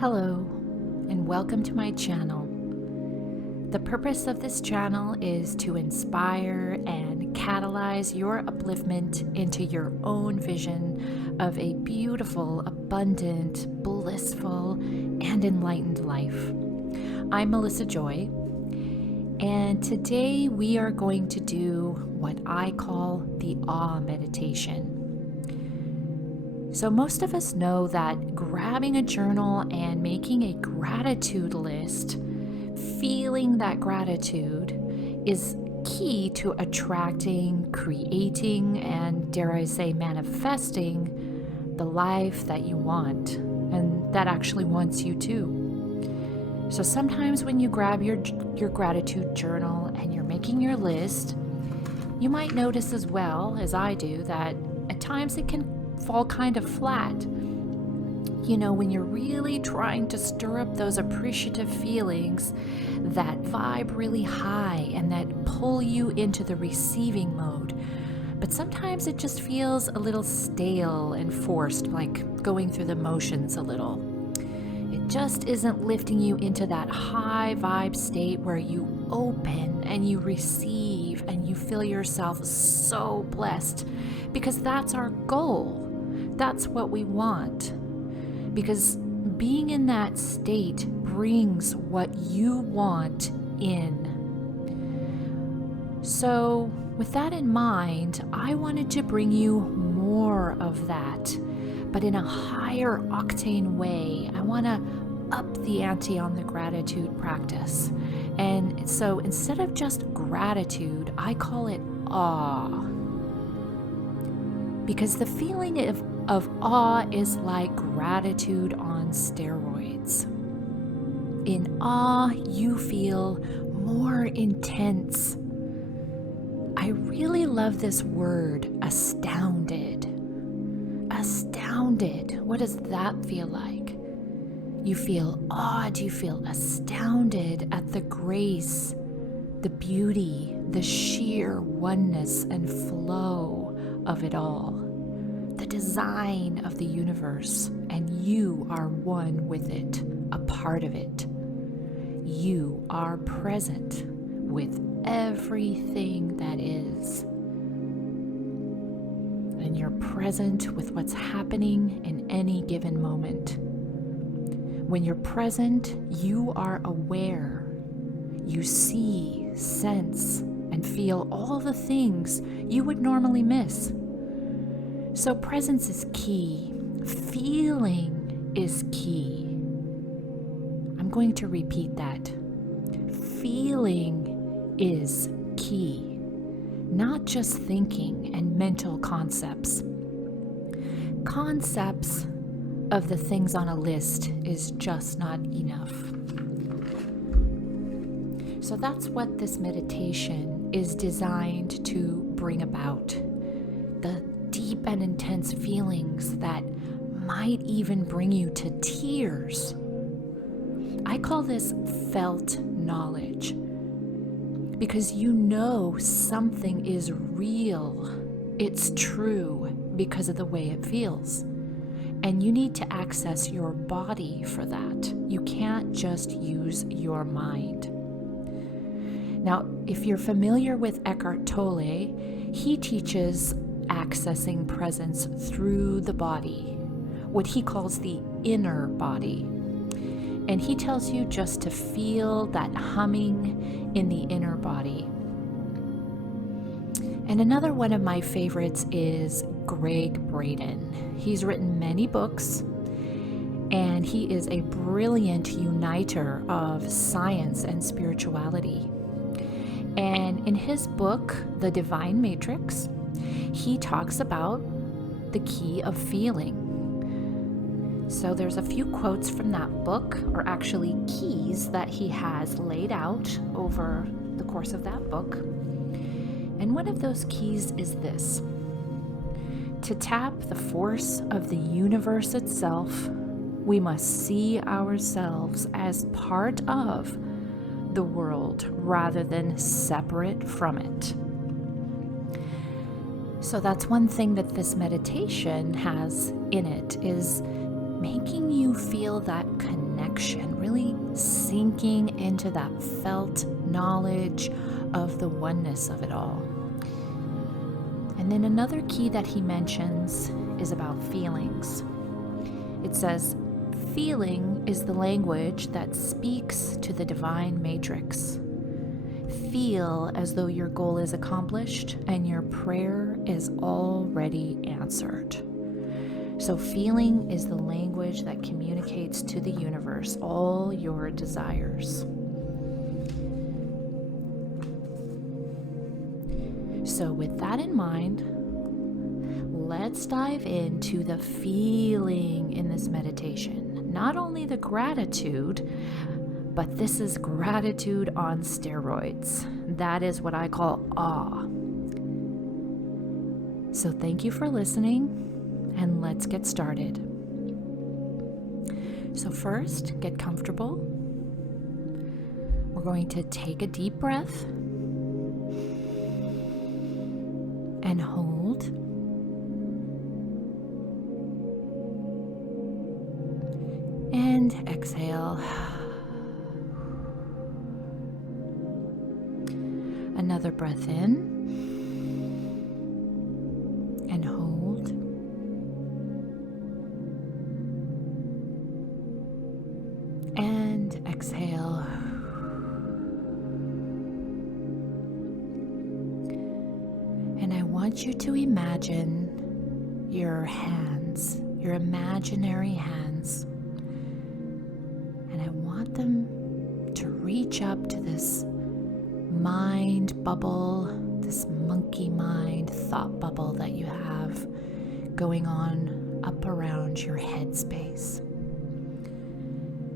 Hello, and welcome to my channel. The purpose of this channel is to inspire and catalyze your upliftment into your own vision of a beautiful, abundant, blissful, and enlightened life. I'm Melissa Joy, and today we are going to do what I call the awe meditation. So most of us know that grabbing a journal and making a gratitude list, feeling that gratitude, is key to attracting, creating, and dare I say manifesting the life that you want and that actually wants you too. So sometimes when you grab your gratitude journal and you're making your list, you might notice as well as I do that at times it can fall kind of flat. You know, when you're really trying to stir up those appreciative feelings that vibe really high and that pull you into the receiving mode. But sometimes it just feels a little stale and forced, like going through the motions a little. It just isn't lifting you into that high vibe state where you open and you receive and you feel yourself so blessed, because that's our goal. That's what we want, because being in that state brings what you want in. So with that in mind, I wanted to bring you more of that, but in a higher octane way. I want to up the ante on the gratitude practice. And so instead of just gratitude, I call it awe. Because the feeling of awe is like gratitude on steroids. In awe, you feel more intense. I really love this word, astounded. Astounded. What does that feel like? You feel awed, you feel astounded at the grace, the beauty, the sheer oneness and flow of it all. The design of the universe, and you are one with it, a part of it. You are present with everything that is. And you're present with what's happening in any given moment. When you're present, you are aware. You see, sense, and feel all the things you would normally miss. So presence is key. Feeling is key. I'm going to repeat that. Feeling is key. Not just thinking and mental concepts. Concepts of the things on a list is just not enough. So that's what this meditation is designed to bring about. The deep and intense feelings that might even bring you to tears. I call this felt knowledge, because you know something is real. It's true because of the way it feels. And you need to access your body for that. You can't just use your mind. Now, if you're familiar with Eckhart Tolle, he teaches accessing presence through the body, what he calls the inner body. And he tells you just to feel that humming in the inner body. And another one of my favorites is Greg Braden. He's written many books, and he is a brilliant uniter of science and spirituality. And in his book, The Divine Matrix, he talks about the key of feeling. So there's a few quotes from that book, or actually keys that he has laid out over the course of that book. And one of those keys is this: to tap the force of the universe itself, we must see ourselves as part of the world rather than separate from it. So that's one thing that this meditation has in it, is making you feel that connection connection, really sinking into that felt knowledge of the oneness of it all. And then another key that he mentions is about feelings. It says, feeling is the language that speaks to the divine matrix. Feel as though your goal is accomplished and your prayer is already answered. So feeling is the language that communicates to the universe all your desires. So with that in mind, let's dive into the feeling in this meditation. Not only the gratitude, but this is gratitude on steroids. That is what I call awe. So thank you for listening, and let's get started. So first, get comfortable. We're going to take a deep breath and hold. And exhale. Another breath in and hold. And exhale. And I want you to imagine your hands, your imaginary hands. And I want them to reach up to this mind bubble, this monkey mind thought bubble that you have going on up around your head space.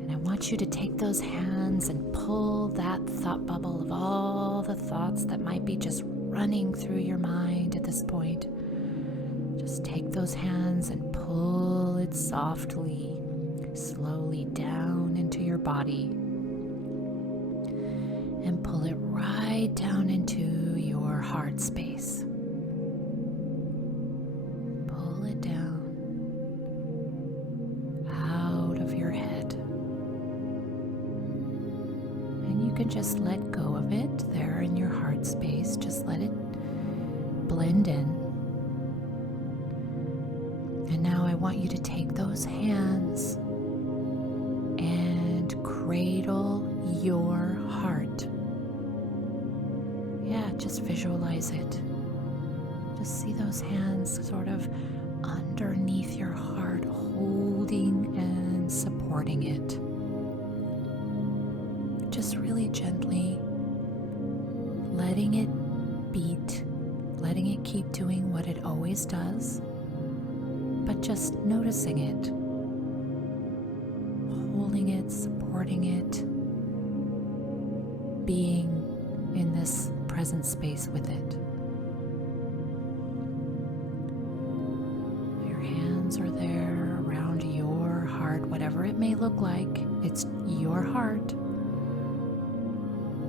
And I want you to take those hands and pull that thought bubble of all the thoughts that might be just running through your mind at this point. Just take those hands and pull it softly, slowly down into your body. And pull it right down into your heart space. Pull it down out of your head. And you can just let go of it there in your heart space. Just let it blend in. And now I want you to take those hands and cradle your heart. Yeah, just visualize it. Just see those hands sort of underneath your heart, holding and supporting it. Just really gently letting it beat, letting it keep doing what it always does, but just noticing it, holding it, supporting it, being in this present space with it. Your hands are there around your heart, whatever it may look like. It's your heart.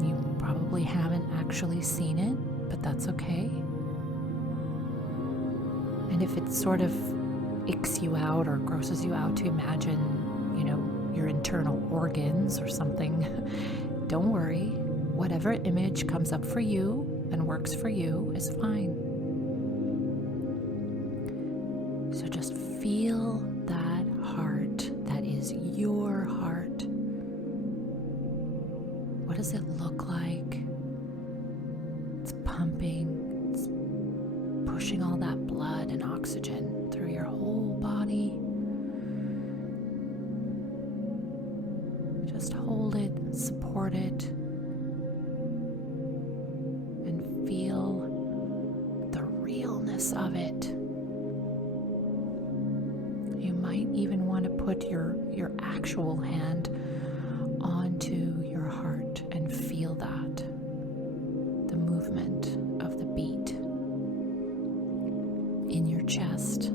You probably haven't actually seen it, but that's okay. And if it sort of icks you out or grosses you out to imagine, your internal organs or something, don't worry. Whatever image comes up for you and works for you is fine. So just feel that heart that is your heart. What does it look like? It's pumping, it's pushing all that blood and oxygen through your whole body. Just hold it, support it, and feel the realness of it. You might even want to put your actual hand onto your heart and feel that, the movement of the beat in your chest.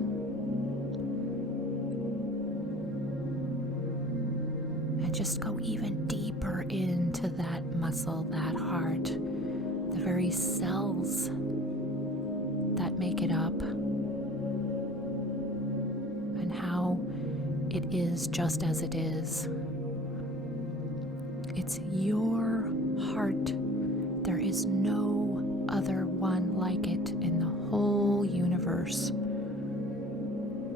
And just go even deeper into that muscle, that heart, the very cells that make it up, and how it is just as it is, It's your heart. There is no other one like it in the whole universe.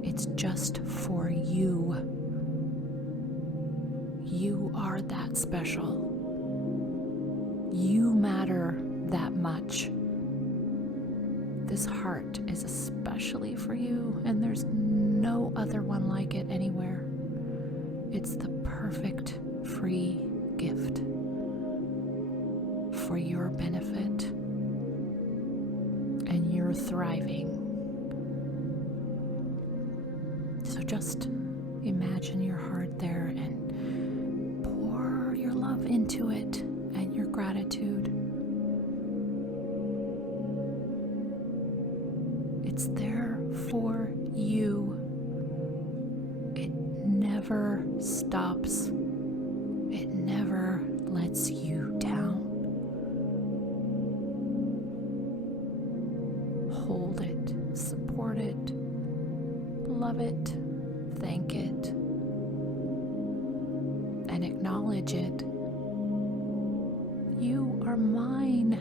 It's just for you. You are that special. You matter that much. This heart is especially for you, and there's no other one like it anywhere. It's the perfect free gift for your benefit and your thriving. So just imagine your heart there and pour your love into it and your gratitude. It's there for you. It never stops. It never lets you down. Hold it, support it, love it, thank it, and acknowledge it. You are mine.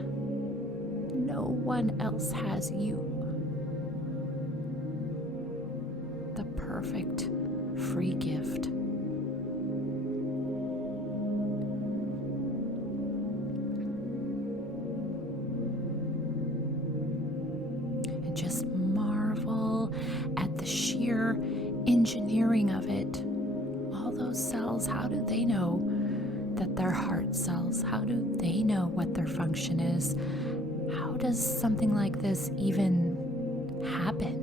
No one else has you. The perfect free gift. And just marvel at the sheer engineering of it. All those cells, how do they know that they're heart cells? How do they know what their function is? How does something like this even happen?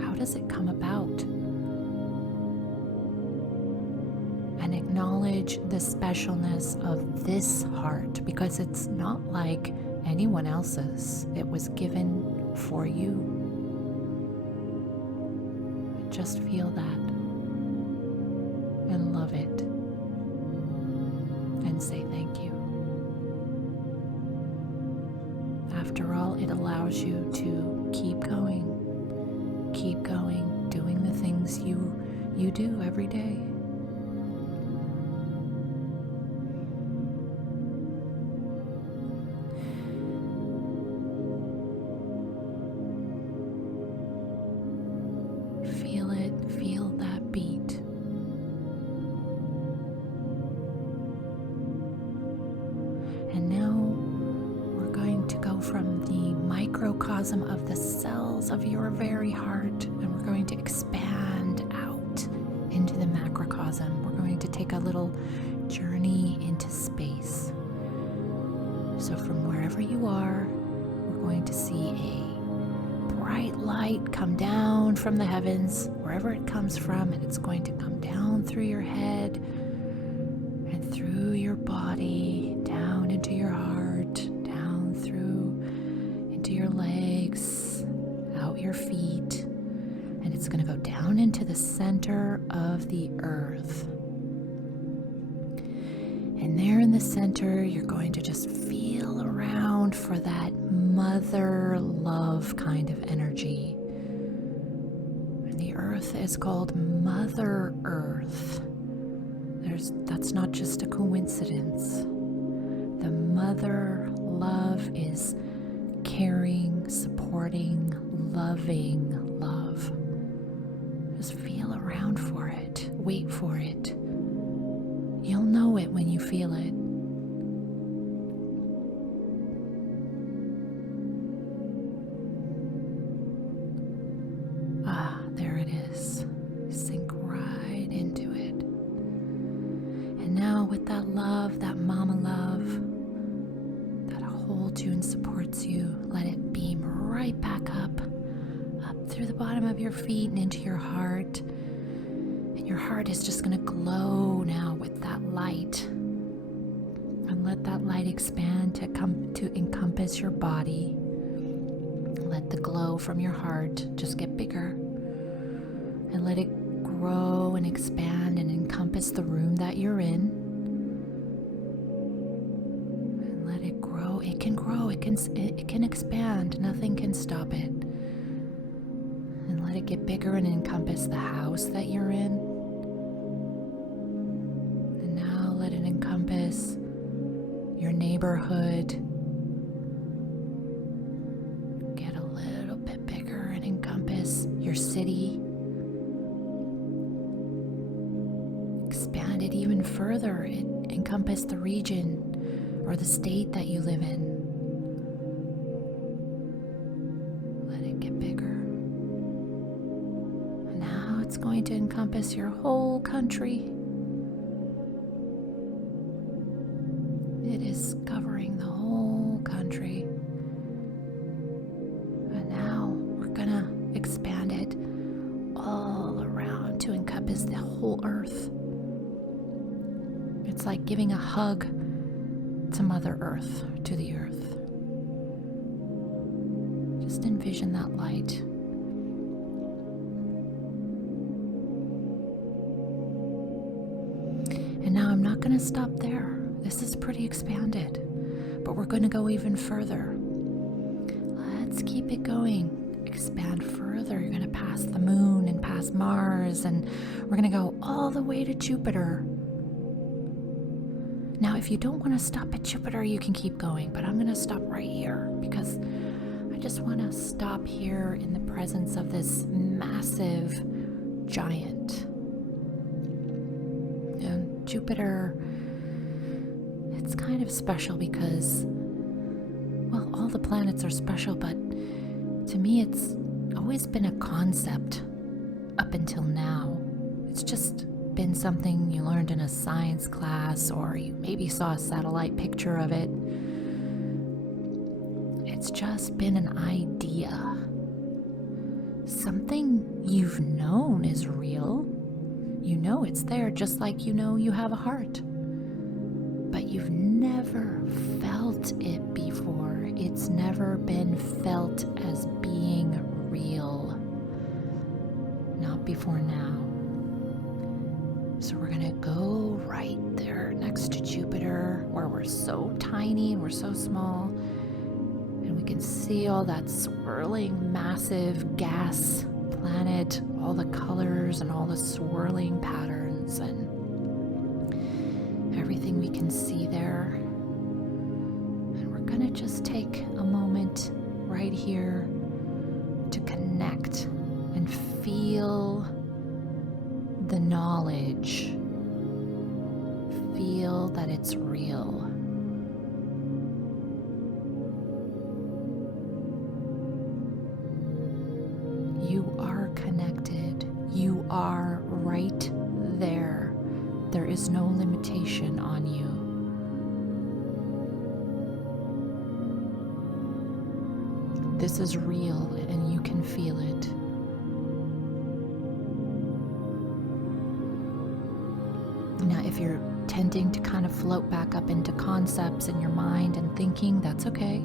How does it come about? And acknowledge the specialness of this heart, because it's not like anyone else's. It was given for you. Just feel that and love it and say thank you. After all, it allows you to keep going, doing the things you do every day. Feel it, feel that beat. And now we're going to go from the microcosm of the cells of your very heart, and we're going to expand out into the macrocosm. We're going to take a little journey into space. So from wherever you are, we're going to see a bright light come down from the heavens, wherever it comes from, and it's going to come down through your head and through your body, down into your heart, down through into your legs, out your feet, and it's going to go down into the center of the earth. And there in the center, you're going to just feel around for that mother love kind of energy. And the earth is called Mother Earth. That's not just a coincidence. The mother love is caring, supporting, loving love. Just feel around for it. Wait for it. You'll know it when you feel it. Ah, there it is. Sink right into it. And now with that love, that mama love, that holds you and supports you, let it beam right back up through the bottom of your feet and into your heart. And your heart is just going to glow now with that light. And let that light expand to encompass your body. Let the glow from your heart just get bigger. And let it grow and expand and encompass the room that you're in. And let it grow. It can grow. It can expand. Nothing can stop it. And let it get bigger and encompass the house that you're in. And encompass your neighborhood. Get a little bit bigger and encompass your city. Expand it even further. It encompass the region or the state that you live in. Let it get bigger. And now it's going to encompass your whole country. It is covering the whole country. And now we're gonna expand it all around to encompass the whole earth. It's like giving a hug to Mother Earth, to the earth. Just envision that light. And now I'm not going to stop there. This is pretty expanded, but we're going to go even further. Let's keep it going. Expand further. You're going to pass the moon and past Mars, and we're going to go all the way to Jupiter. Now, if you don't want to stop at Jupiter, you can keep going, but I'm going to stop right here because I just want to stop here in the presence of this massive giant. And Jupiter, it's kind of special because, well, all the planets are special, but to me, it's always been a concept up until now. It's just been something you learned in a science class, or you maybe saw a satellite picture of it. It's just been an idea. Something you've known is real. You know it's there, just like you know you have a heart. But you've never felt it before. It's never been felt as being real. Not before now. So we're gonna go right there next to Jupiter, where we're so tiny and we're so small, and we can see all that swirling massive gas planet, all the colors and all the swirling patterns and everything we can see there. And we're gonna just take a moment right here to connect and feel the knowledge. Feel that it's real. You are connected. You are right there. There is no limitation on you. This is real and you can feel it. Now, if you're tending to kind of float back up into concepts in your mind and thinking, that's okay.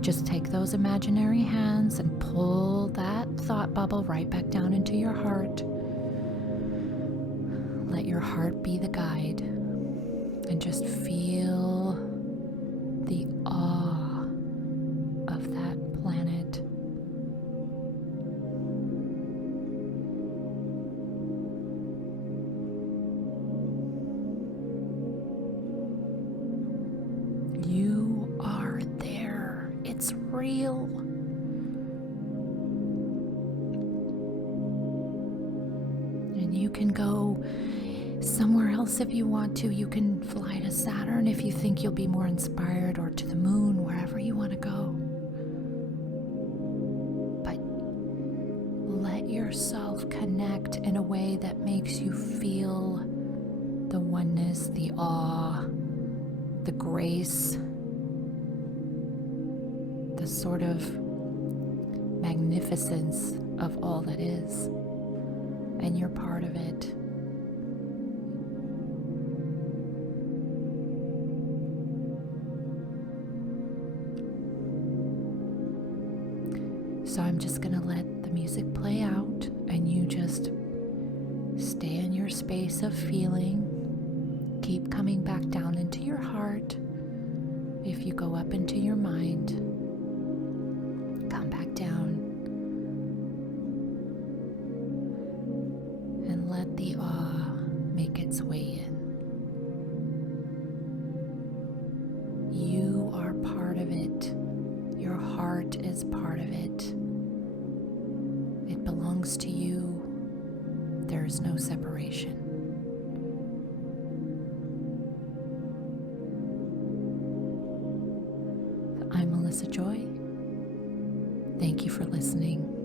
Just take those imaginary hands and pull that thought bubble right back down into your heart. Let your heart be the guide and just feel the awe of that planet. You are there. It's real. And you can go somewhere else if you want to. You can fly to Saturn if you think you'll be more inspired, or to the moon, wherever you want to go. But let yourself connect in a way that makes you feel the oneness, the awe, the grace, the sort of magnificence of all that is. And you're part of it. So I'm just going to let the music play out, and you just stay in your space of feeling. Keep coming back down into your heart. If you go up into your mind, come back down and let the awe make its way in. is no separation. I'm Melissa Joy. Thank you for listening.